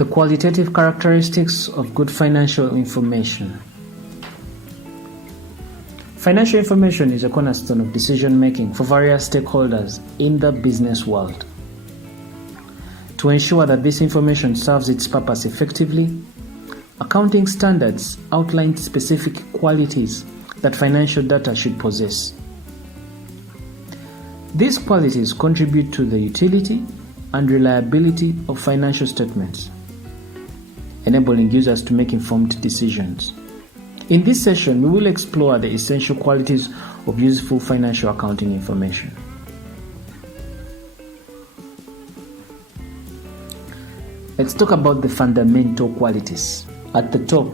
The qualitative characteristics of good financial information. Financial information is a cornerstone of decision-making for various stakeholders in the business world. To ensure that this information serves its purpose effectively, accounting standards outline specific qualities that financial data should possess. These qualities contribute to the utility and reliability of financial statements, enabling users to make informed decisions. In this session, we will explore the essential qualities of useful financial accounting information. Let's talk about the fundamental qualities. At the top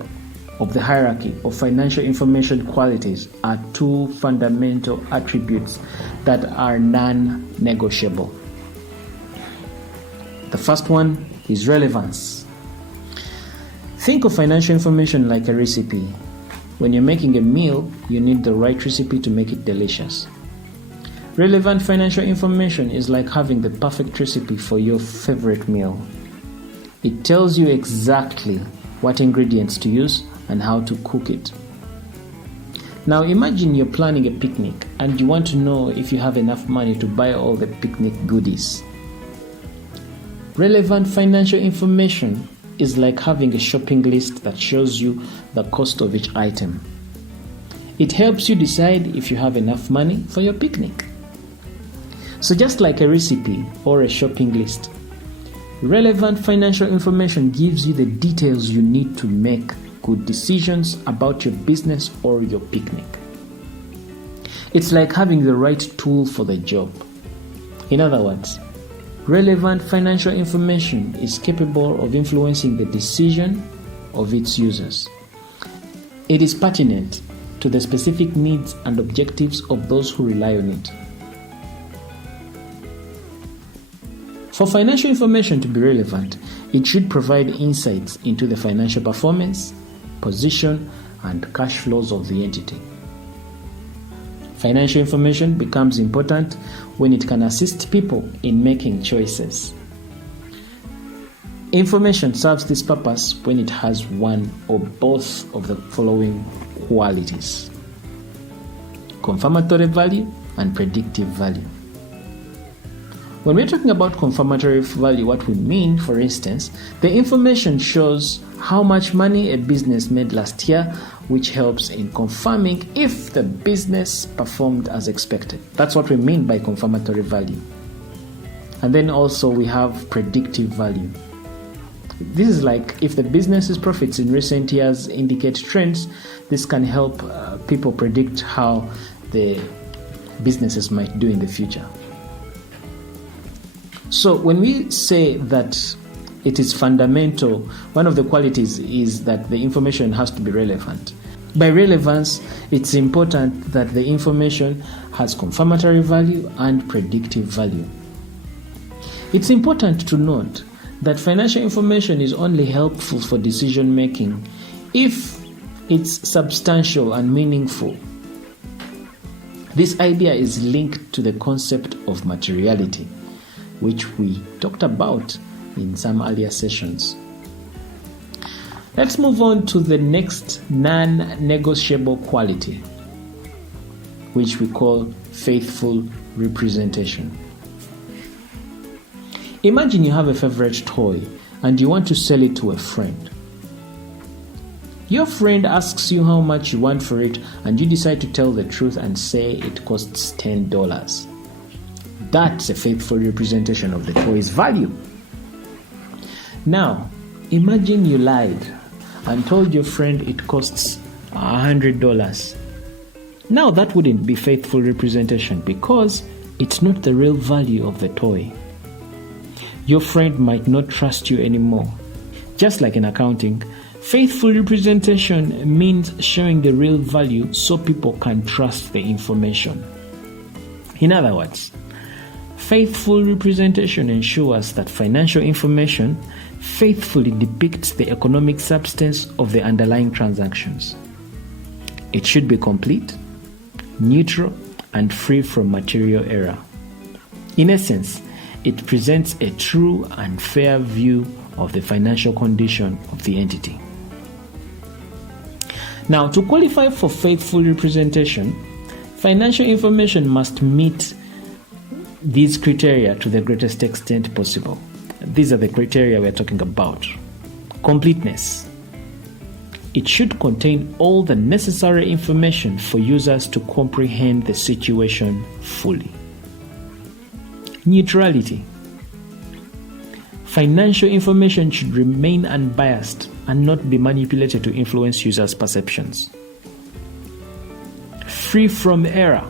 of the hierarchy of financial information qualities are two fundamental attributes that are non-negotiable. The first one is relevance. Think of financial information like a recipe. When you're making a meal, you need the right recipe to make it delicious. Relevant financial information is like having the perfect recipe for your favorite meal. It tells you exactly what ingredients to use and how to cook it. Now imagine you're planning a picnic and you want to know if you have enough money to buy all the picnic goodies. Relevant financial information is like having a shopping list that shows you the cost of each item. It helps you decide if you have enough money for your picnic. So just like a recipe or a shopping list, relevant financial information gives you the details you need to make good decisions about your business or your picnic. It's like having the right tool for the job. In other words, relevant financial information is capable of influencing the decision of its users. It is pertinent to the specific needs and objectives of those who rely on it. For financial information to be relevant, it should provide insights into the financial performance, position, and cash flows of the entity. Financial information becomes important when it can assist people in making choices. Information serves this purpose when it has one or both of the following qualities: confirmatory value and predictive value. When we're talking about confirmatory value, what we mean, for instance, the information shows how much money a business made last year, which helps in confirming if the business performed as expected. That's what we mean by confirmatory value. And then also we have predictive value. This is like if the business's profits in recent years indicate trends, this can help people predict how the businesses might do in the future. So when we say that it is fundamental, one of the qualities is that the information has to be relevant. By relevance, it's important that the information has confirmatory value and predictive value. It's important to note that financial information is only helpful for decision making if it's substantial and meaningful. This idea is linked to the concept of materiality, which we talked about in some earlier sessions. Let's move on to the next non-negotiable quality, which we call faithful representation. Imagine you have a favorite toy and you want to sell it to a friend. Your friend asks you how much you want for it, and you decide to tell the truth and say it costs $10. That's a faithful representation of the toy's value. Now, imagine you lied and told your friend it costs $100. Now that wouldn't be faithful representation because it's not the real value of the toy. Your friend might not trust you anymore. Just like in accounting, faithful representation means showing the real value so people can trust the information. In other words, faithful representation ensures that financial information faithfully depicts the economic substance of the underlying transactions. It should be complete, neutral, and free from material error. In essence, it presents a true and fair view of the financial condition of the entity. Now, to qualify for faithful representation, financial information must meet these criteria to the greatest extent possible. These are the criteria we're talking about. Completeness. It should contain all the necessary information for users to comprehend the situation fully. Neutrality. Financial information should remain unbiased and not be manipulated to influence users' perceptions. Free from error.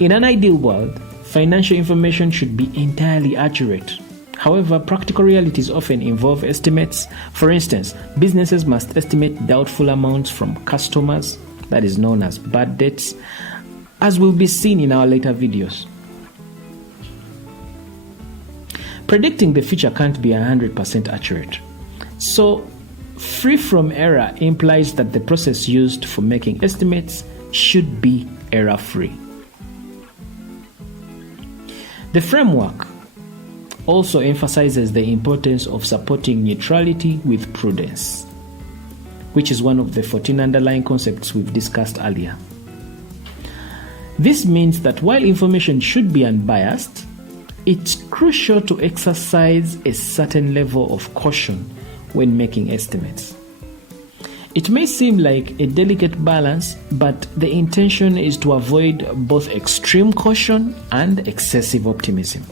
In an ideal world, financial information should be entirely accurate. However, practical realities often involve estimates. For instance, businesses must estimate doubtful amounts from customers, that is known as bad debts, as will be seen in our later videos. Predicting the future can't be 100% accurate. So, free from error implies that the process used for making estimates should be error-free. The framework also emphasizes the importance of supporting neutrality with prudence, which is one of the 14 underlying concepts we've discussed earlier. This means that while information should be unbiased, it's crucial to exercise a certain level of caution when making estimates. It may seem like a delicate balance, but the intention is to avoid both extreme caution and excessive optimism.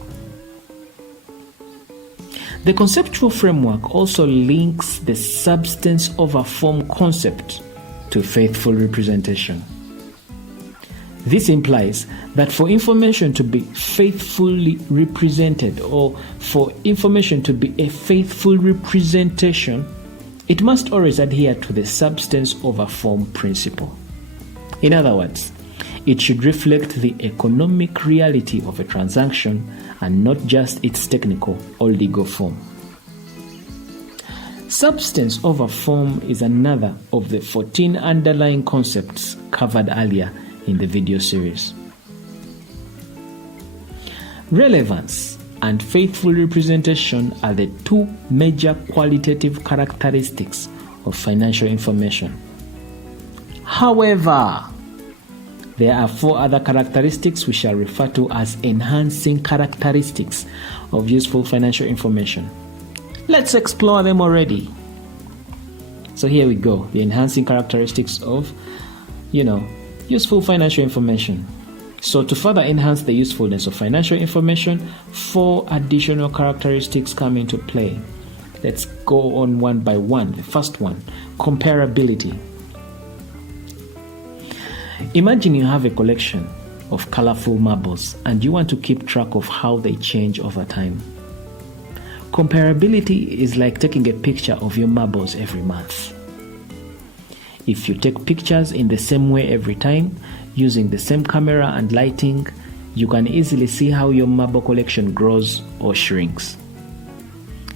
The conceptual framework also links the substance over form concept to faithful representation. This implies that for information to be faithfully represented, or for information to be a faithful representation, it must always adhere to the substance over form principle. In other words, it should reflect the economic reality of a transaction and not just its technical or legal form. Substance over form is another of the 14 underlying concepts covered earlier in the video series. Relevance and faithful representation are the two major qualitative characteristics of financial information. However, there are 4 other characteristics we shall refer to as enhancing characteristics of useful financial information. Let's explore them already. So here we go, the enhancing characteristics of, useful financial information. So to further enhance the usefulness of financial information, 4 additional characteristics come into play. Let's go on one by one. The first one, comparability. Imagine you have a collection of colorful marbles and you want to keep track of how they change over time. Comparability is like taking a picture of your marbles every month. If you take pictures in the same way every time, using the same camera and lighting, you can easily see how your marble collection grows or shrinks.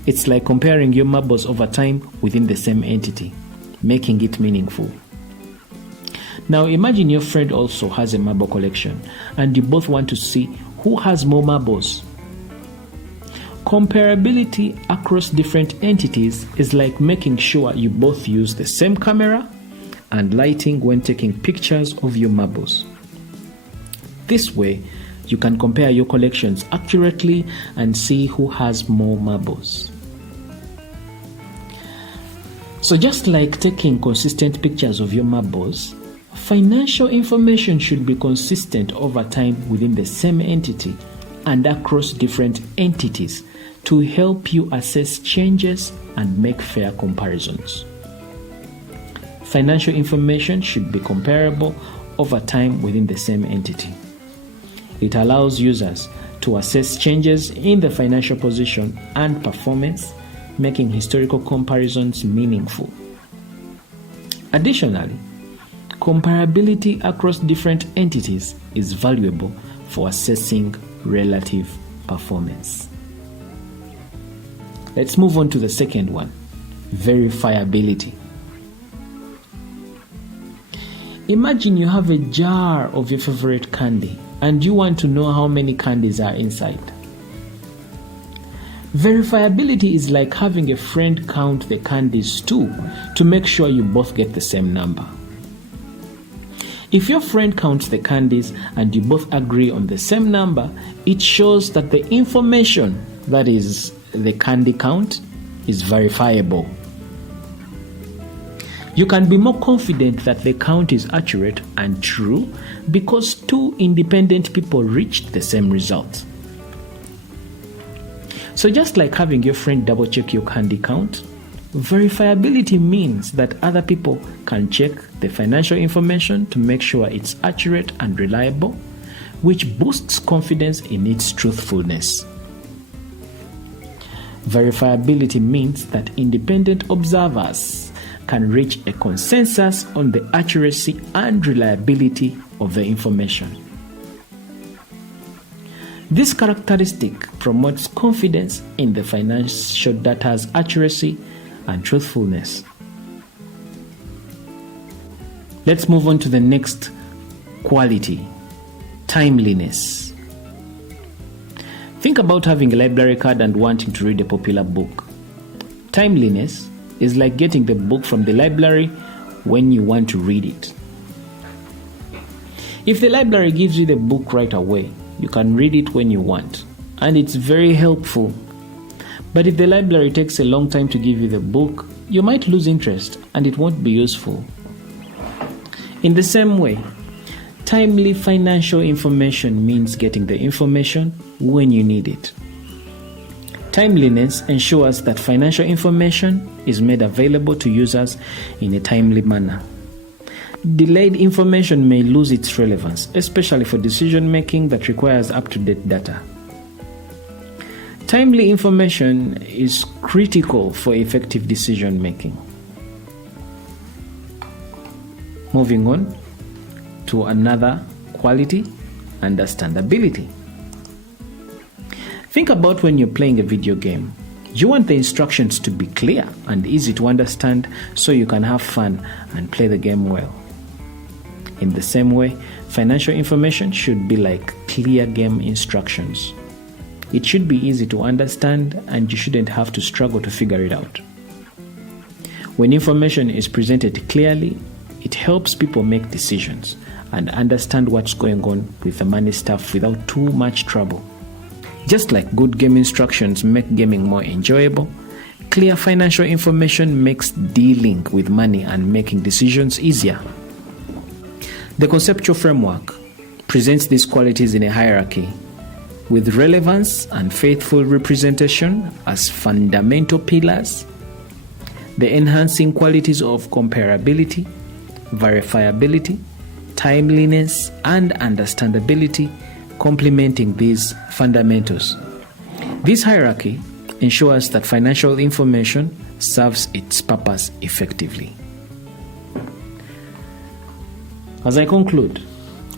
It's like comparing your marbles over time within the same entity, making it meaningful. Now imagine your friend also has a marble collection and you both want to see who has more marbles. Comparability across different entities is like making sure you both use the same camera and lighting when taking pictures of your marbles. This way, you can compare your collections accurately and see who has more marbles. So just like taking consistent pictures of your marbles, financial information should be consistent over time within the same entity and across different entities to help you assess changes and make fair comparisons. Financial information should be comparable over time within the same entity. It allows users to assess changes in the financial position and performance, making historical comparisons meaningful. Additionally, comparability across different entities is valuable for assessing relative performance. Let's move on to the second one, verifiability. Imagine you have a jar of your favorite candy and you want to know how many candies are inside. Verifiability is like having a friend count the candies too to make sure you both get the same number. If your friend counts the candies and you both agree on the same number, it shows that the information, that is, the candy count, is verifiable. You can be more confident that the count is accurate and true because two independent people reached the same result. So just like having your friend double check your candy count, verifiability means that other people can check the financial information to make sure it's accurate and reliable, which boosts confidence in its truthfulness. Verifiability means that independent observers can reach a consensus on the accuracy and reliability of the information. This characteristic promotes confidence in the financial data's accuracy and truthfulness. Let's move on to the next quality, timeliness. Think about having a library card and wanting to read a popular book. Timeliness is like getting the book from the library when you want to read it. If the library gives you the book right away, you can read it when you want, and it's very helpful. But if the library takes a long time to give you the book, you might lose interest and it won't be useful. In the same way, timely financial information means getting the information when you need it. Timeliness ensures that financial information is made available to users in a timely manner. Delayed information may lose its relevance, especially for decision-making that requires up-to-date data. Timely information is critical for effective decision-making. Moving on to another quality, understandability. Think about when you're playing a video game. You want the instructions to be clear and easy to understand so you can have fun and play the game well. In the same way, financial information should be like clear game instructions. It should be easy to understand and you shouldn't have to struggle to figure it out. When information is presented clearly, it helps people make decisions and understand what's going on with the money stuff without too much trouble. Just like good game instructions make gaming more enjoyable, clear financial information makes dealing with money and making decisions easier. The conceptual framework presents these qualities in a hierarchy, with relevance and faithful representation as fundamental pillars, the enhancing qualities of comparability, verifiability, timeliness, and understandability complementing these fundamentals. This hierarchy ensures that financial information serves its purpose effectively. As I conclude,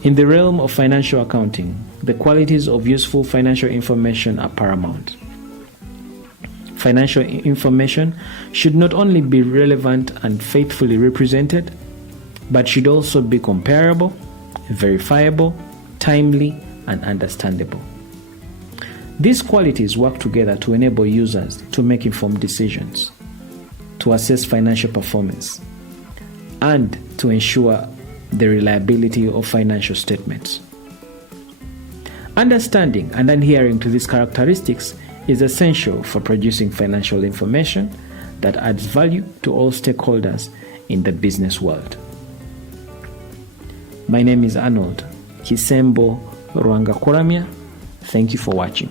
in the realm of financial accounting, the qualities of useful financial information are paramount. Financial information should not only be relevant and faithfully represented, but should also be comparable, verifiable, timely, and understandable. These qualities work together to enable users to make informed decisions, to assess financial performance, and to ensure the reliability of financial statements. Understanding and adhering to these characteristics is essential for producing financial information that adds value to all stakeholders in the business world. My name is Arnold Kisembo Rwangakuramya. Thank you for watching.